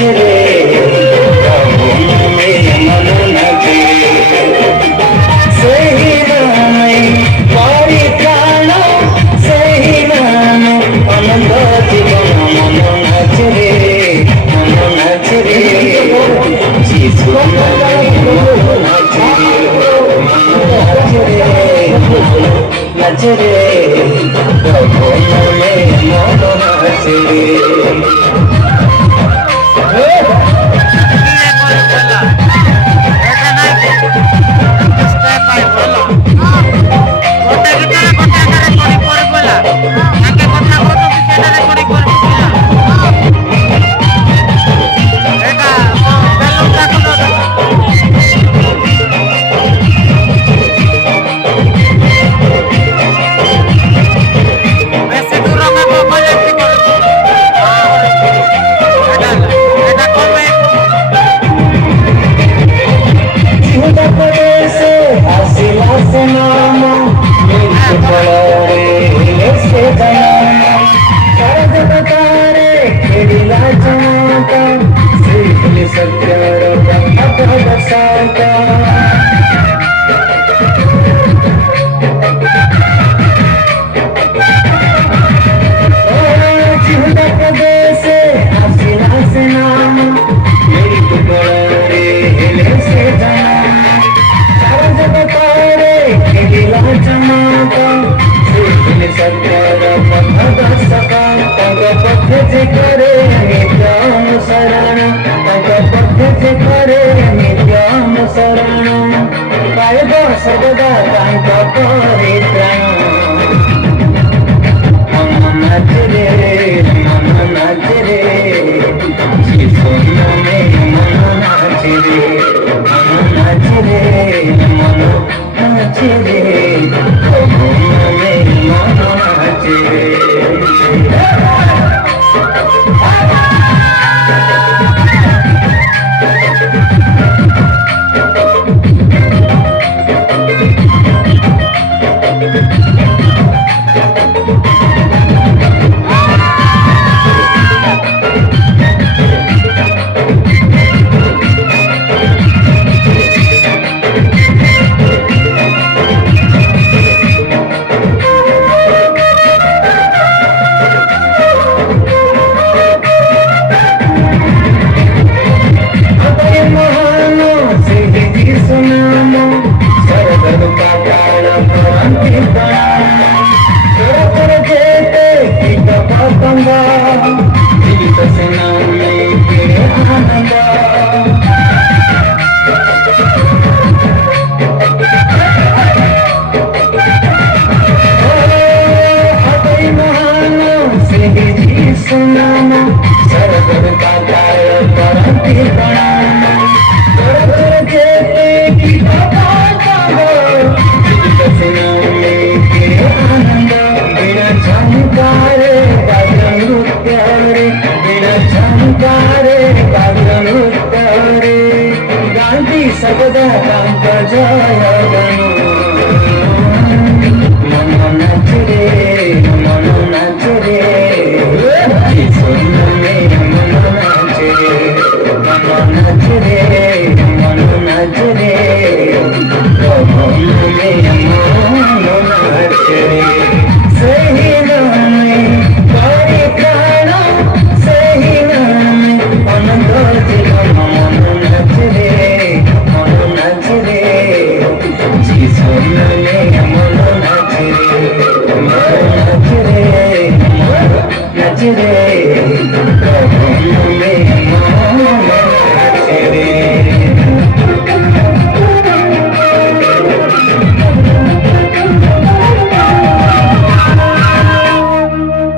रे प्रभु में मन नाचे सही नाम परित्राण सही नाम अनंत जीवन मन नाचे रे जीसु नाचे रे प्रभु में मन नाचे सर्वदा परित्राण मन नाचे रे जीसु में मन नाचे रे प्रभु में मन नाचे सर्वदा जय गनु मन नाचे रे जीसु में मन नाचे प्रभु में मन नाचे सही नाम परित्राण सही नाम अनंत जीवन मन नाचे रे जीसु में मन नाचे रे